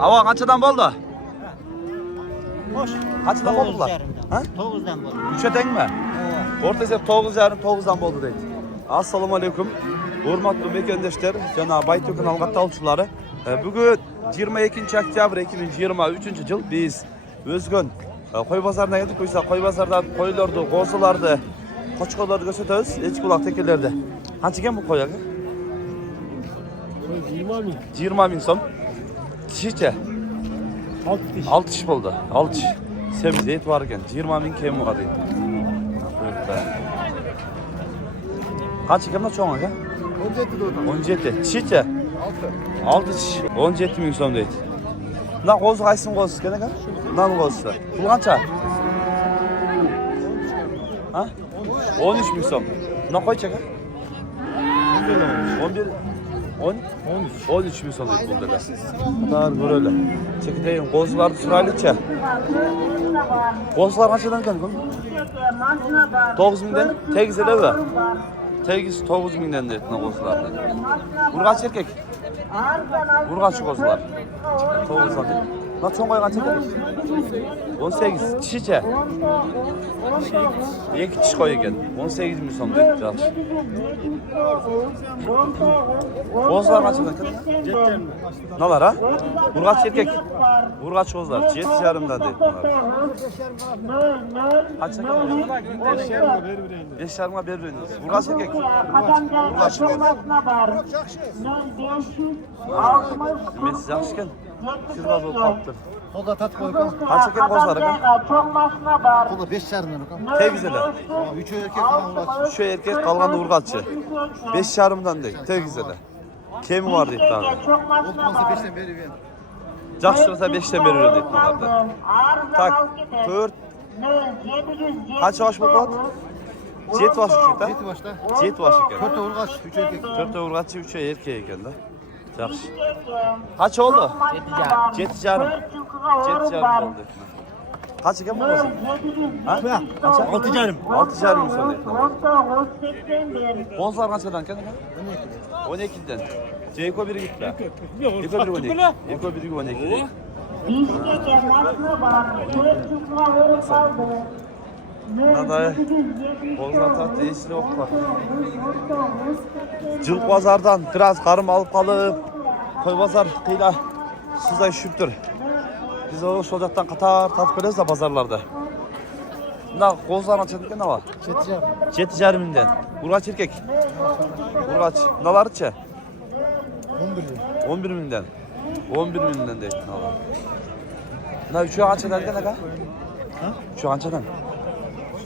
Hava kaçadan oldu? Boş. Kaçadan oldu bunlar? Ha? 9'dan oldu. 3'e denk mi? Orta hesap 9'dan oldu deydi. Assalamu alaikum. Hurmatlı mekendeşler, jana Baytökün algatda alçıları. Bugün 22 oktyabr 2023 yıl biz Özgün koy pazarına geldik. Koy pazardan koylardı, qozulardı, qochqolardı gösteririz. Eç kulak tekelerde. Qancha ekan bu qo'y aka? 20 ming so'm. Tishicha? 6 tish bo'ldi. 6 tish. Semiz et var ekan. 20 ming kemi var deydi. Qancha ekan cho'ng aka? 17. Tishicha? 6 tish. 17 ming so'm deydi. Bundan qo'zi qaysin qo'zisi ekan aka? Bundan qo'zisi. Pul qancha? Ha? 13 ming so'm. Bundan qo'ychi aka? 11 13 ming so'm deydi bunda. Bunlar böyle. Çekideyim qo'zilarni suraylicha. Qo'zilar qanchadan ekan? 9 mingdan tegizilabi. Tegiz 9 mingdan deydi qo'zilarni. Urg'achi erkak. Urg'achi qo'zilar. 9 dan. Lan cho'ng qo'y qancha ekan? 18. Tishicha? 2 tish qo'y ekan. 18 ming so'm deydi. Yaxshi. Qo'zilar qanchadan ekan? 7 Nalar ha? Urg'achi erkak. Urg'achi qo'zilar 7,5 dan deydi bunlar. Qancha ekan? 5,5 ga berib beramiz. Urg'achi erkak. Urg'achi qo'zilar. Mes yaxshi ekan. Kirmaz bo'lib qolibdi. Qo'lda tatib qo'ygan. Qancha ekan qo'zilar aka? Qo'lda 5,5 dan. Tegizeler. 3 erkek falan var. 3 erkek kalgan urgatçı. 5,5'dan deydi. Tegizeler. Kemi var deydi abi. Olmazsa 5'ten beri ben. Жақсыласа 5'ten veriyor deydi bunlarda. Tak 4 kaç baş bu kod? 7 baş uçuk da? 7 başta. 7 baş ekan. 4 urgaç, 3 erkek. 4 urgatçı 3 erkek ekan da. Yaxshi. Kaç oldu? 7,5. 7,5 oldu. Kaç ekan bu? Ha? Kaça? 6,5. 6,5 ming so'm deydi. Qo'zlar qanchadan ekan? 12'den. Eko biri gitti. Eko biri 12. Eko biri 12. Naday. Qo'zlar tatlı esli yok bak. Jıl pazardan biraz karım alıp kalıp koy pazar kıyla sızay şüptür. Biz o şoljaktan katar tatip ediyoruz da pazarlarda. Bunda qo'zlar qanchadan ne var? 7,5 mingdan. Urg'achi erkak. Urg'achi. Nalarichi? 11 mingdan. 11 mingdan deydi. Na 3'ü qanchadan ekan aka? Ha? 3'ü qanchadan?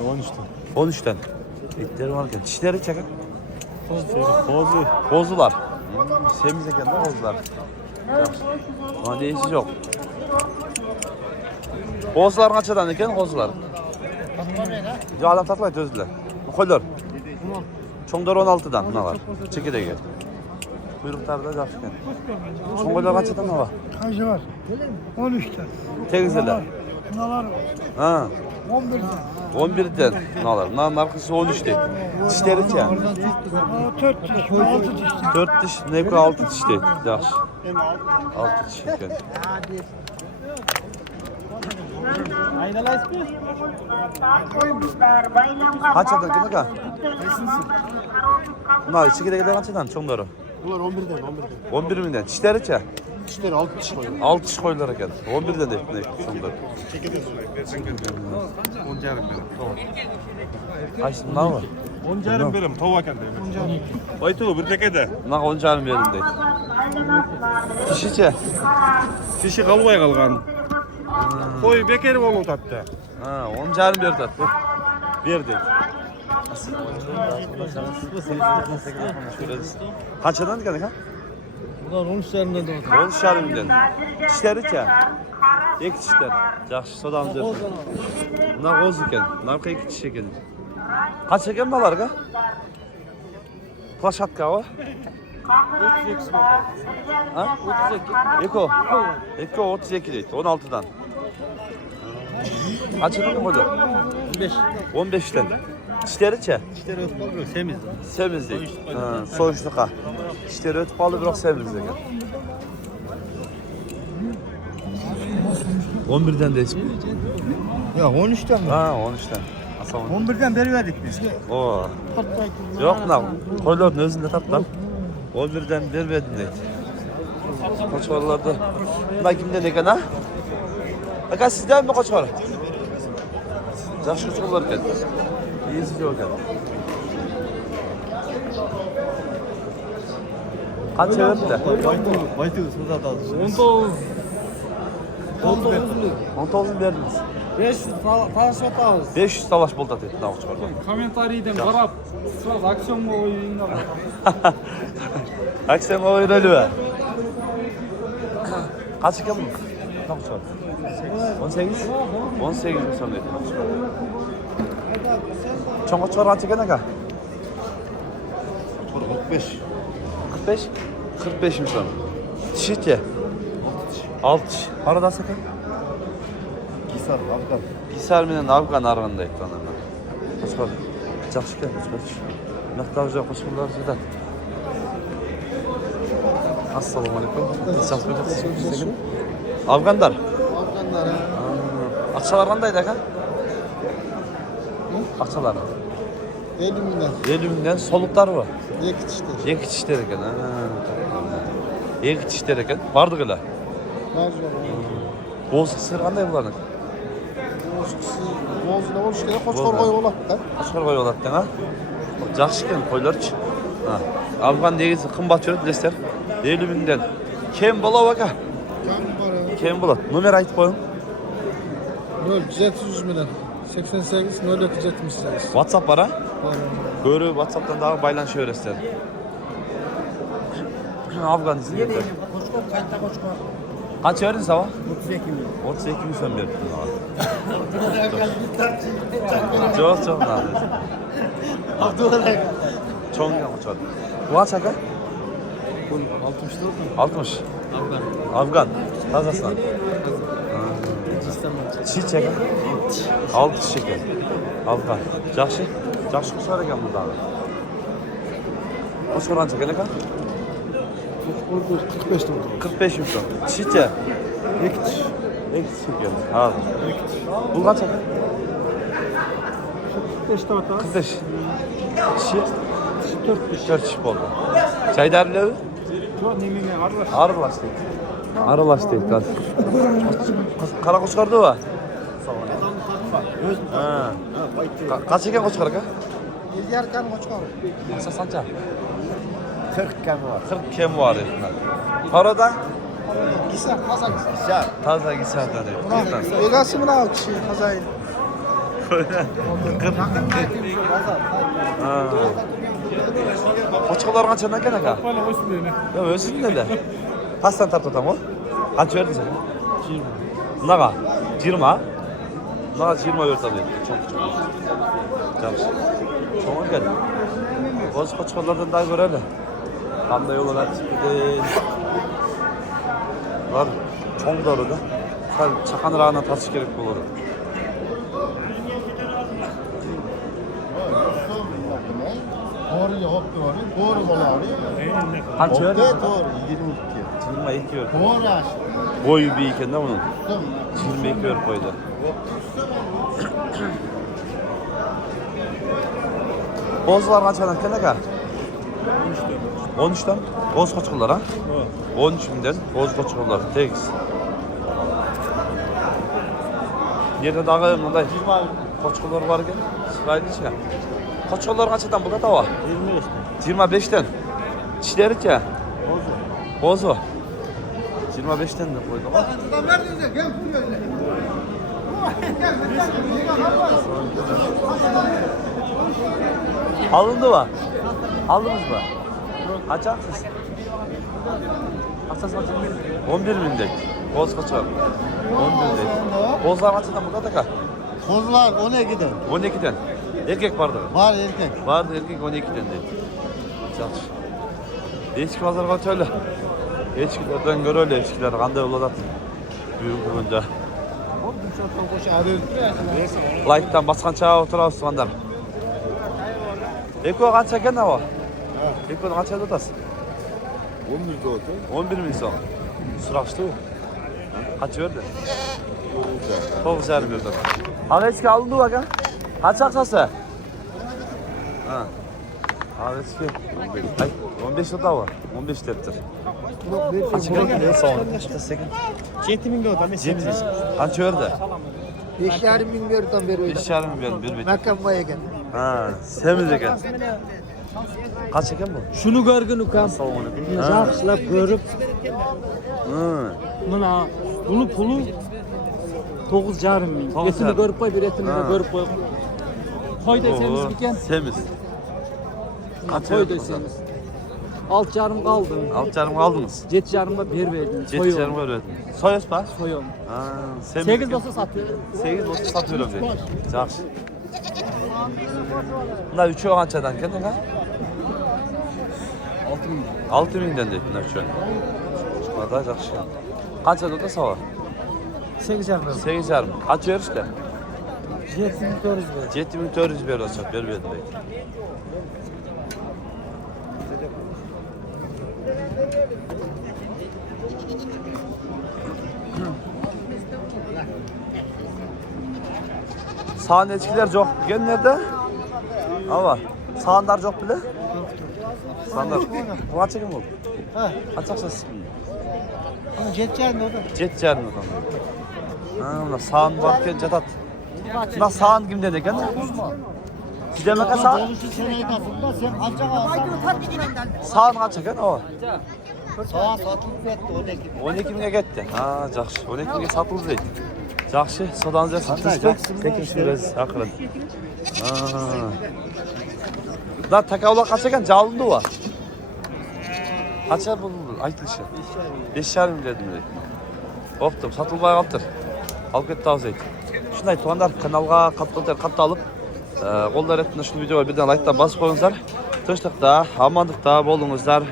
13'ten. 13'ten. Etleri var ekan. Tishleri aka? Qo'zi. Qo'zilar. Semiz ekan da qo'zilar. Yaxshi. Mana deysiz yo'q. Qo'zilar qanchadan ekan qo'zilar? Yo, adam tatmaydi o'zlar. Qo'ylar. Cho'nglar 16'dan bunalar. Chekidagi. Quyruqlarda yaxshi ekan. Cho'nglar qanchadan nima? Kaçı var? 13'ten. Tegizeler. Bunlar Ha. 11'den. 11'den bunalar. Bunların arkası 13 deydi. Tishlericha? 4 diş, 6 diş. 4 tish, neko 6 tish deydi. Yaxshi. 6 tish ekan. Qanchadan ekan aka? Bunlar ichidagilar qanchadan cho'nglar? Bunlar 11'den, 11'den. 11 mingdan. Tishlericha? İşleri 6 kişi koyuyor. 6 tish qo'ylar ekan. 11'dan deydi cho'nglar. 10,5 berim. Qaysi bunaqmi? 10,5 berim. Tova ekan deyman. Baytu bir tekede. Bunaqa 10,5 berim deydi. Tishicha? Tishi qalbay qalgan. Qo'y bekar bo'lib o'tadi. Ha, 10,5 berdi. Ber deydi. Qanchadan ekan aka? Bunlar 13'lerinden de var. 10,5 mingdan. Tishlericha? 2 tishdan. Yaxshi, sodam deb. Bunaqa qo'z ekan. Narxi 2 tish ekan. Qancha ekan bular aka? Plashatka o? 32 Ha? 32. Eko. Eko 32 deydi. 16'dan. Qanchadan qo'ydi? 15. 15'ten. Tishlericha? İşleri ötüp alıyor, semiz. Semiz deydi. Ha, so'yishliqa. Tishlari o'tib qoldi, biroq semiz ekan. 11'den de ismi. Ya 13'ten mi? Ha 13'ten. Asal 11'den beri verdik biz. Oo. Yok lan. Koyların özünde tatlan. 11'den bir verdin deydi. Koçvarlarda. Bunlar kimden ekan ha? Aka sizden mi koçvar? Yaxşı koçvarlar ekan. İyisi yok ekan. Qancha verdi? Baytı sırada aldı. 19 verdiniz. 500 taş atağız. 500 talaş boldu dedi daha koçvar. Комментарийден қарап, сразу акционға ойыңдар. Aksen oynalı be. Kaç ekan bu? Ne koçvar? 18? 18 mi son dedi. Çoğun koçvar kaç ekan aka? 45. 45? 45 mi son? Dişiçe? 6 diş. Arada sakın. Gisar, Afgan. Gisar menen Afgan arğanda etti anamdan. Koçvar. Жақсы екен koçvar. Мақтау жоқ koçvarlar жыйдат. Ассалаумағалейкум. Жақсы көресіз. Afganдар. Afganlar ha. Ақшалар қандай aka? Ақшалар. 50 mindən. 50 mindən soluqlar var. Екі tişler. Екі тиштер екен. Екі тиштер екен. Бардық эле. Var yok. Боз сыр қандай бұлардың? Bozuna oluş gerek. Koçkor koyu oladı da. Қашқар қой болады екен, а? Жақсы екен қойларчы. Afgan негізі қымбат жүреді білесіздер. 50 mindən. Кем болады ака? Kan var ha. Кем болады. Номер айтып қойың. 0700 mindən. 88 0278. WhatsApp бар, а? Var. Көріп WhatsApp'tan дағы байланыша бересіздер. Afgan izleyiciler. Koçkor kayıtta koçkor. Kaç verdin sabah? 32 milyon. 32 mi sen verdin? Çok çok nadir. Çok yanlış oldu. Bu kaç aka? 60. Afgan. Kazakistan. Çiğ çeken. 6 çeken. Afgan. Жақсы. Жақсы kuşlar ekan bu dağı. Kaç koran çeken aka? 45 oldu. 45 mi son? Çiğ. Ektiş. Eksik çeken. Ha. Bu kaç aka? 45 tata. 45. Çiğ. 4 çift oldu. Çaydarlığı? Жоқ, немене аралас. Arılaş değil. Arılaş değil. Kara koçkardı var. Ha. Kaç eken koçkar aka? 7 yarkan koçkor. Kaça sanca? 40 kan var. 40 kem var ettiler. Parada? Gisar, kazak gisar. Taza gitsen dedi. Egası mı ne kişi kazayın? Koçkalar kaçan eken aka? Бала өсмейме. Ya ölsün de. Kaçtan tart otam o? Kaç verdin sen? 20. Naga? 20 ha? Naga 20 ver tabii. Çok çok. Yaxşı. Çok gel. Koçkalardan daha görelim. Qanday yo'llar chiqdi. Var cho'ng dorida. Sal chaqanrog'ini tortish kerak bo'ladi. Doğru yok doğru. Doğru bolavri. Qancha berdi? Doğru 22. 22 berdi. Doğru açtı. Bo'yi biy ekanda buni. Tum. 22 berib qo'ydi. Qo'zlar qanchadan ekan aka? 13'ten. Qo'z qo'chqonlar ha? 13 mingdan qo'z qo'chqonlar tegis. Yerda dag'i bunday qo'chqonlar bor ekan. Chiqaylicha. Qo'chqonlar qanchadan bo'ladi ava? 25'ten. Tishlaricha? Qo'zi. 25'ten deb qo'ydi. Alındı mı? Aldınız mı? Kaç haksız? Haksız kaç? 11 bindik. Boz kaç var? 11 bindik. Bozlar kaçtan burada da ka? Kozlar 12'den. 12'den. Erkek vardı. Var erkek. Vardı erkek 12'den değil. Çalış. Eski pazar kaç öyle? Eskilerden göre öyle eskiler. Kanday olarak. Büyük olunca. Like'tan basqancha o'tirasiz qandar. Eko qancha ekan ava? Ekoni qancha o'tasiz? 11'de otur. 11 ming so'm. So'rashdi u. Qancha berdi? 9,5 milyon. Haveçki alındı bak ha. Kaç aksası? Ha. Haveçki. Ay 15 yılda var. 15 leptir. Kaç milyon sonra? 7 milyon da mesela. Kaç ördü? 5,5 milyondan beri öyle. 5,5 milyon bir bit. Makamaya gel. Ha, semiz eken. Kaç eken bu? Şunu görgün ukam. Assalomu alaykum. Yaxshilab ko'rib, Hı. mana buni puli 9,5 ming. 9,5 Etini ko'rib qo'y, bir etini de Ha. ko'rib qo'y. Qo'y desemiz ekan. Semiz. Kaç Qo'y ördü? desemiz. 6,5 qaldı. 6,5 aldınız. 7,5 berib edim. 7,5 ördün. Soyuz pa? Soyum. Ha, semiz. 8 olsa satıyor. 8 olsa satıyorum dedi. Yaxşı. Bunlar üçü qanchadan keldin ha? 6 ming. 6 mingdan deydi bunlar üçü. Chiqmadi, yaxshi. Qancha dedi sava? 8,5. 8,5. Qancha berishdi? 7,400 berib. 7400 berdi, berib berdi deydi. Sağın eçkiler yok. Gen nerede? Ama sağınlar yok bile. Sağınlar. Bu kaç ekim oldu? Ha. Kaç aksası? Ama jetçen o da. Jet yarın adam. Ha, buna sağın varken catat. Buna sağın kimden eken? Gidemeka sağ. Doluşu seneydasında sen ancak alsan. Sağın kaç eken o? Sağa satılıp etti o ne gibi. 12 mingga ketdi. Ha, yaxshi. 12 mingga sotildi deydi. Yaxshi, sodanızga satishdi. Sekin süresiz, aqlin. Ha. Da takavlar kaç eken? Jalındı o. Kaça bu aytılışı? 5,5 milyon deydi. Hoptum, satılmay qalıptır. Alıp ketdi ağzı. Shunday tuğanlar kanalga qattiq alып, qo'llar etini şu videoga birden like'dan basıp qo'yingizlar. Tinchlikda, omonlikda bo'lingizlar.